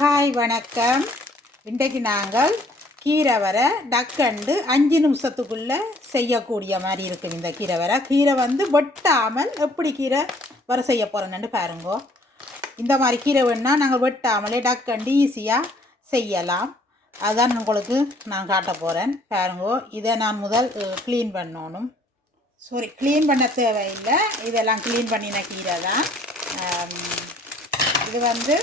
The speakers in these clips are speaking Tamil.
ஹாய் வணக்கம். இன்றைக்கு நாங்கள் கீரை வரை டக்கண்டு அஞ்சு நிமிஷத்துக்குள்ளே செய்யக்கூடிய மாதிரி இருக்குது இந்த கீரை வரை கீரை வந்து வெட்டாமல் எப்படி கீரை வர செய்ய போகிறோன்னு பாருங்கோ. இந்த மாதிரி கீரை வேணால் நாங்கள் வெட்டாமலே டக்கண்டு ஈஸியாக செய்யலாம். அதான் உங்களுக்கு நான் காட்ட போகிறேன் பாருங்கோ இதை நான் முதல் க்ளீன் பண்ணணும். சாரி க்ளீன் பண்ண தேவையில்லை. இதெல்லாம் க்ளீன் பண்ணின கீரை தான். இது வந்து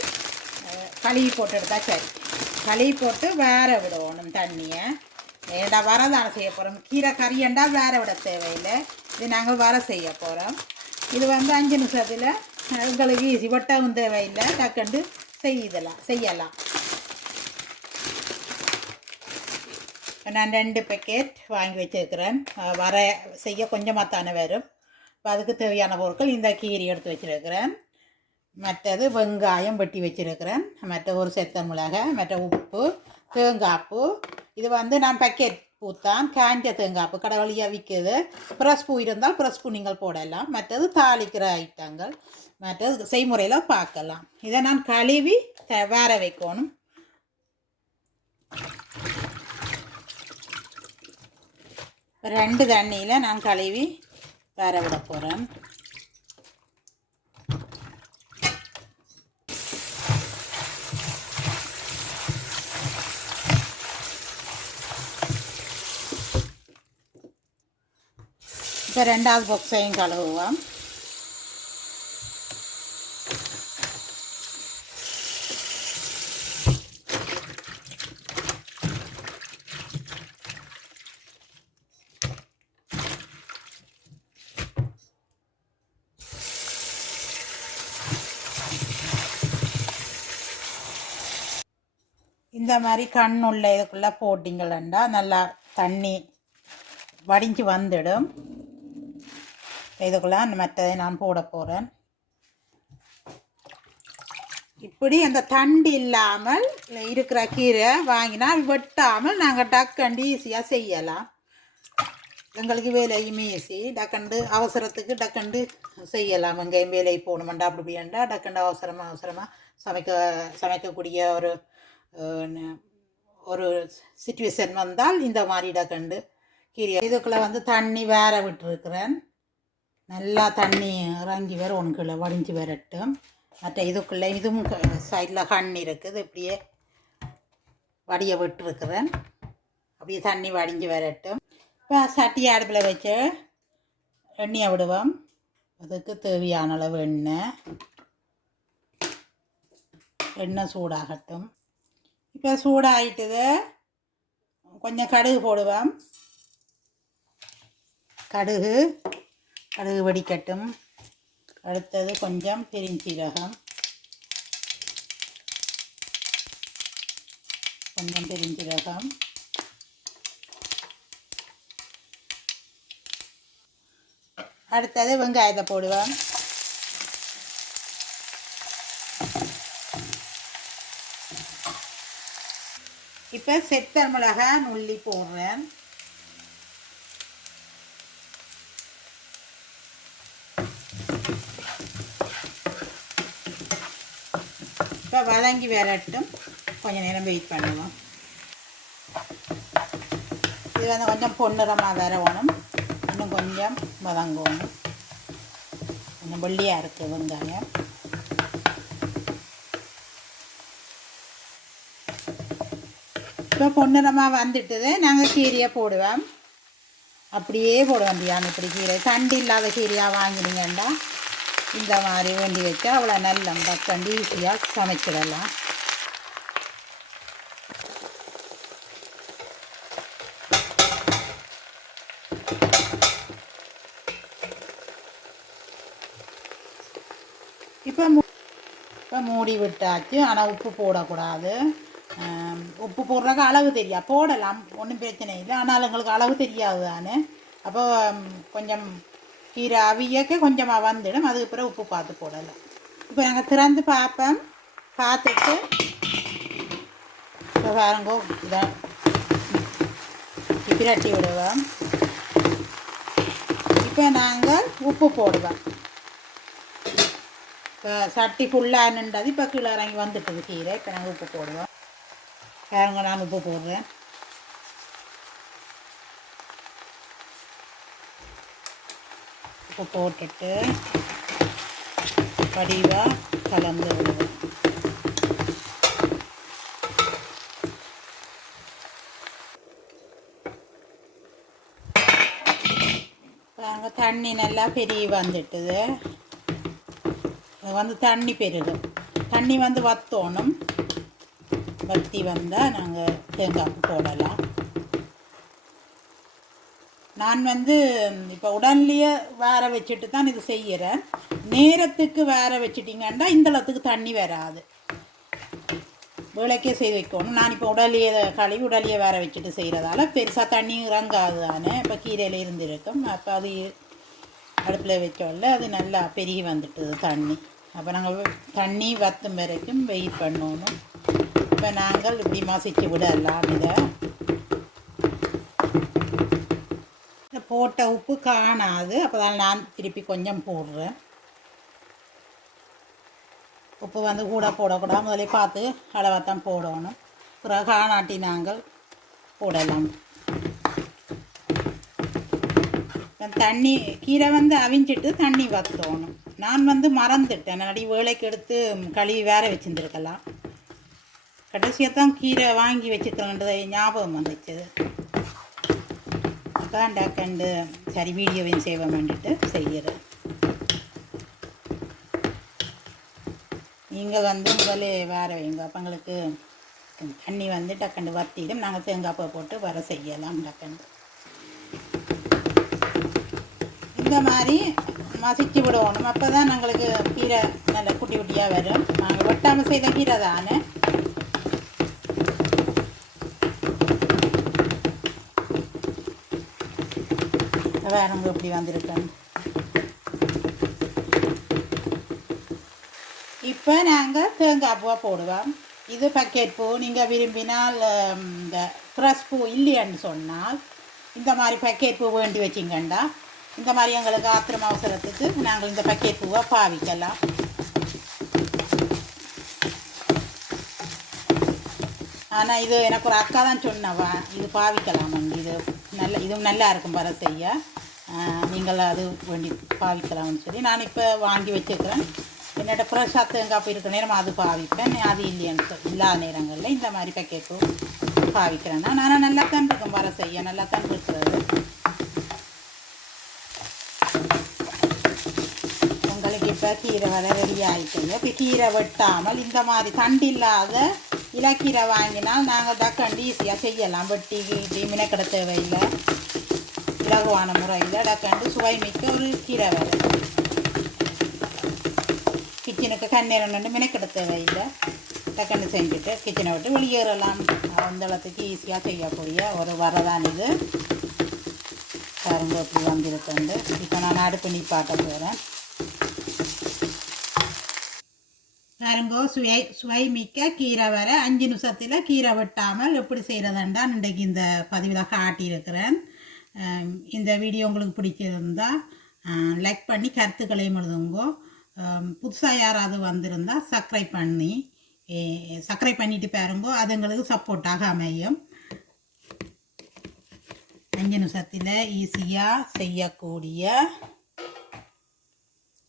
கழுவி போட்டு எடுத்தா சரி. கழுவி போட்டு வேற விடணும் தண்ணியை. ஏண்டா வரதான செய்ய போகிறோம் கீரை கறியண்டா வேற விட தேவையில்லை. இது நாங்கள் வர செய்ய போகிறோம் இது வந்து அஞ்சு நிமிஷத்தில் எங்களுக்கு ஈஸி ஒட்டவும் தேவையில்லை. டக்குண்டு செய்யலாம் செய்யலாம். நான் ரெண்டு பேக்கெட் வாங்கி வச்சிருக்கிறேன். வர செய்ய கொஞ்சமாக தானே வரும் அதுக்கு தேவையான பொருட்கள் இந்த கீரை எடுத்து வச்சிருக்கிறேன். மற்றது வெங்காயம் வெட்டி வச்சிருக்கிறேன். மற்ற ஒரு செத்த மிளகாய் மற்ற உப்பு தேங்காய்ப்பு. இது வந்து நான் பக்கெட் பூத்தான். காஞ்ச தேங்காய்ப்பு கடை வழியாக விற்கிது. ப்ரெஸ் பூ இருந்தால் ப்ரெஸ் பூ நீங்கள் போடலாம். மற்றது தாளிக்கிற ஐட்டங்கள். மற்றது செய்முறையில் பார்க்கலாம். இதை நான் கழுவி த வேற வைக்கணும். ரெண்டு தண்ணியில் நான் கழுவி வேற விட போகிறேன் இப்போ ரெண்டாவது பாக்ஸையும் கழுவுவோம் இந்த மாதிரி கண் உள்ள இதுக்குள்ளே போட்டிங்களா நல்லா தண்ணி வடிஞ்சு வந்துடும் இதுக்குள்ள மற்றதை நான் போட போகிறேன் இப்படி அந்த தண்டு இல்லாமல் இருக்கிற கீரை வாங்கினால் வெட்டாமல் நாங்கள் டக்கண்டு ஈஸியாக செய்யலாம். எங்களுக்கு வேலையும் ஈஸி. டக்கண்டு அவசரத்துக்கு டக்கண்டு செய்யலாம். எங்கேயும் வேலை போகணுமெண்டா அப்படி இப்படியாண்டா டக்கண்டு அவசரமாக அவசரமாக சமைக்க சமைக்கக்கூடிய ஒரு ஒரு சுச்சுவேஷன் வந்தால் இந்த மாதிரி டக்கண்டு கீரை இதுக்குள்ளே வந்து தண்ணி வேற விட்டுருக்குறேன். நல்லா தண்ணி இறங்கி வர உனக்குள்ள வடிஞ்சு வரட்டும். மற்ற இதுக்குள்ளே இதுவும் சைடில் கண் இருக்குது. இப்படியே வடிய விட்டுருக்குறேன். அப்படியே தண்ணி வடிஞ்சு வரட்டும். இப்போ சட்டி அடுப்பில் வச்சு எண்ணெயை விடுவோம். அதுக்கு தேவையான அளவு எண்ணெய். எண்ணெய் சூடாகட்டும். இப்போ சூடாகிட்டது கொஞ்சம் கடுகு போடுவோம். கடுகு கடுகு வடிக்கட்டும் அடுத்தது கொஞ்சம் பெருஞ்சீரகம். கொஞ்சம் பெருஞ்சீரகம். அடுத்தது வெங்காயத்தை போடுவோம். இப்போ செத்த மிளகாய் நுள்ளி போடுறேன். வதங்கி வரட்டும். கொஞ்சம் நேரம் வெயிட் பண்ணுவோம். இது வந்து கொஞ்சம் பொன்னிறமாக வரணும் இன்னும் கொஞ்சம் வதங்கணும் கொஞ்சம் வெள்ளியாக இருக்குது வெங்காயம். இப்போ பொன்னிறமாக வந்துட்டது. நாங்கள் கீரையை போடுவோம். அப்படியே போடுவோம் வேண்டியான் இப்படி கீரை. தண்டு இல்லாத கீரையாக வாங்கினீங்கண்டா? இந்த மாதிரி வேண்டி வச்சு அவ்வளோ நல்ல தண்டு ஈஸியாக சமைச்சிடலாம். இப்போ மூ இப்போ மூடி விட்டாச்சு. ஆனால் உப்பு போடக்கூடாது. உப்பு போடுறதுக்கு அளவு தெரியா போடலாம். ஒன்றும் பிரச்சனை இல்லை. ஆனால் எங்களுக்கு அளவு தெரியாது தானே. அப்போ கொஞ்சம் கீரை அவியக்க கொஞ்சமாக வந்துடும் அதுக்கு பிறகு உப்பு பார்த்து போடலாம் இப்போ நாங்கள் திறந்து பார்ப்போம் பார்த்துட்டு இப்போ பாருங்கோ இதான் பிரட்டி விடுவோம் இப்போ நாங்கள் உப்பு போடுவோம் இப்போ சட்டி ஃபுல்லாக நின்றது இப்போ கீழே இறங்கி வந்துட்டுது கீரை இப்போ நாங்கள் உப்பு போடுவோம் பாருங்க நான் உப்பு போடுறேன் உப்பு போட்டுட்டு வடிவாக கலந்து விடுவோம். பாருங்க தண்ணி நல்லா பெரிய வந்துட்டுது. வந்து தண்ணி பெருகும். தண்ணி வந்து வத்தோணும். வத்தி வந்தால் நாங்கள் தேங்காய் போடலாம். நான் வந்து இப்போ உடன்லேயே வேற வச்சுட்டு தான் இது செய்கிறேன் நேரத்துக்கு வேற வச்சிட்டிங்கன்னா இந்த தண்ணி வராது. விளக்கே செய்து வைக்கணும். நான் இப்போ உடலியே கழுவி உடலியே வேற வச்சுட்டு செய்கிறதால பெருசாக தண்ணி இறங்காது தானே. இப்போ கீரையில் இருந்திருக்கும். அப்போ அது அடுப்பில் வைக்கல அது நல்லா பெருகி வந்துட்டுது தண்ணி. அப்போ நாங்கள் தண்ணி வத்தும் வரைக்கும் வெயிட் பண்ணணும். இப்போ நாங்கள் இப்படி மசிச்சு விடலாம் இதை இந்த போட்ட உப்பு காணாது. அப்போதான் நான் திருப்பி கொஞ்சம் போடுறேன். உப்பு வந்து கூட போடக்கூடாது. முதல்ல பார்த்து அளவாக தான் போடணும். பிறகு காணாட்டி நாங்கள் போடலாம். தண்ணி கீரை வந்து அவிஞ்சிட்டு தண்ணி வற்றணும் நான் வந்து மறந்துட்டேன். நடி வேலைக்கு எடுத்து கழுவி வேற வச்சுருந்துருக்கலாம். கடைசியாக தான் கீரை வாங்கி வச்சுக்கிறேன்றது ஞாபகம் வந்துச்சு. அதான் டக்கண்டு சரி வீடியோவையும் செய்வ வேண்டிட்டு செய்கிறேன் நீங்கள் வந்து முதல்ல வேற வைங்க. அப்போ எங்களுக்கு தண்ணி வந்து டக்கண்டு வத்திடும். நாங்கள் தேங்காய் பூ போட்டு வர செய்யலாம் டக்கண்டு இந்த மாதிரி மசிச்சு விடுவோம் அப்போ தான் எங்களுக்கு கீரை நல்ல குட்டி குட்டியாக வரும். நாங்கள் வெட்டாமல் செய்த கீரை தானே. வேறவங்க இப்படி வந்திருக்கேன் இப்போ நாங்கள் தேங்காய் பூவை போடுவோம். இது பக்கெட் பூ நீங்கள் விரும்பினால் இந்த ஃப்ரெஷ் பூ இல்லையான்னு சொன்னால் இந்த மாதிரி பக்கெட் பூ வேண்டி வச்சிங்கண்டா. இந்த மாதிரி எங்களுக்கு ஆத்திரம் அவசரத்துக்கு நாங்கள் இந்த பக்கெட் பூவை பாவிக்கலாம். ஆனால் இது எனக்கு ஒரு அக்கா தான் சொன்னவா இது பாவிக்கலாம் இது நல்ல இதுவும் நல்லா இருக்கும் வர செய்ய. நீங்கள் அது வேண்டி பாவிக்கலாம்னு சொல்லி நான் இப்போ வாங்கி வச்சுருக்கிறேன். என்னோட ஃப்ரெஷ்ஷாக தேங்காய் இருக்கிற நேரம் அது பாவிப்பேன். அது இல்லையான்னு சொல்லி இல்லாத நேரங்களில் இந்த மாதிரி பக்கெட்டு பாவிக்கிறேன். நான் நல்லா தான் இருக்கும் வர செய்ய நல்லா தான் இருக்கிறது உங்களுக்கு இப்போ கீரை வர ரெடி ஆகிட்டுங்க இப்போ கீரை வெட்டாமல் இந்த மாதிரி தண்டு இல்லாத இலக்கீரை வாங்கினால் நாங்கள் டக்கண்டு ஈஸியாக செய்யலாம். வெட்டி கீட்டி மினக்கடை தேவையில்லை. இலகுவான முறையில் டக்கண்டு சுவை மிக்க ஒரு கீரை வரை கிச்சனுக்கு கண்ணீரம் நின்று மினக்கடை தேவையில்லை. டக்கண்டு செஞ்சுட்டு கிச்சனை விட்டு வெளியேறலாம். அந்த இடத்துக்கு ஈஸியாக செய்யக்கூடிய ஒரு வரதான் இது. கரும்பு இப்படி வந்திருக்குண்டு. இப்போ நான் அடுப்பு நிப்பாட்ட போகிறேன் கரும்பு சுவை சுவை மிக்க கீரை வர அஞ்சு நிமிஷத்தில் கீரை வெட்டாமல் எப்படி செய்கிறதுண்டா இன்றைக்கு இந்த பதிவில் காட்டியிருக்கிறேன். இந்த வீடியோ உங்களுக்கு பிடிச்சிருந்தா லைக் பண்ணி கருத்துக்களையும் எழுதுங்க. புதுசாக யாராவது வந்திருந்தால் சப்ஸ்கிரைப் பண்ணி சப்ஸ்கிரைப் பண்ணிட்டு பாருங்கோ. அது எங்களுக்கு சப்போர்ட்டாக அமையும். அஞ்சு நிமிஷத்தில் ஈஸியாக செய்யக்கூடிய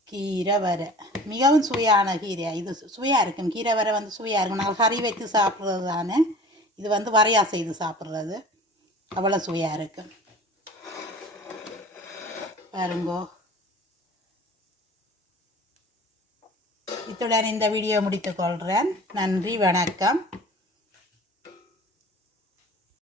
கீரை வரை. மிகவும் சுவையான கீரை இது சு- சுவையாக இருக்கும். கீரை வரை வந்து சுவையாக இருக்கும். நாங்கள் கறி வைத்து சாப்பிட்றது தானே. இது வந்து வரையா செய்து சாப்பிட்றது. அவ்வளோ சுவையாக இருக்கும் பாருங்கோ. இத்துடன் இந்த வீடியோ முடித்துக்கொள்கிறேன் நன்றி வணக்கம்.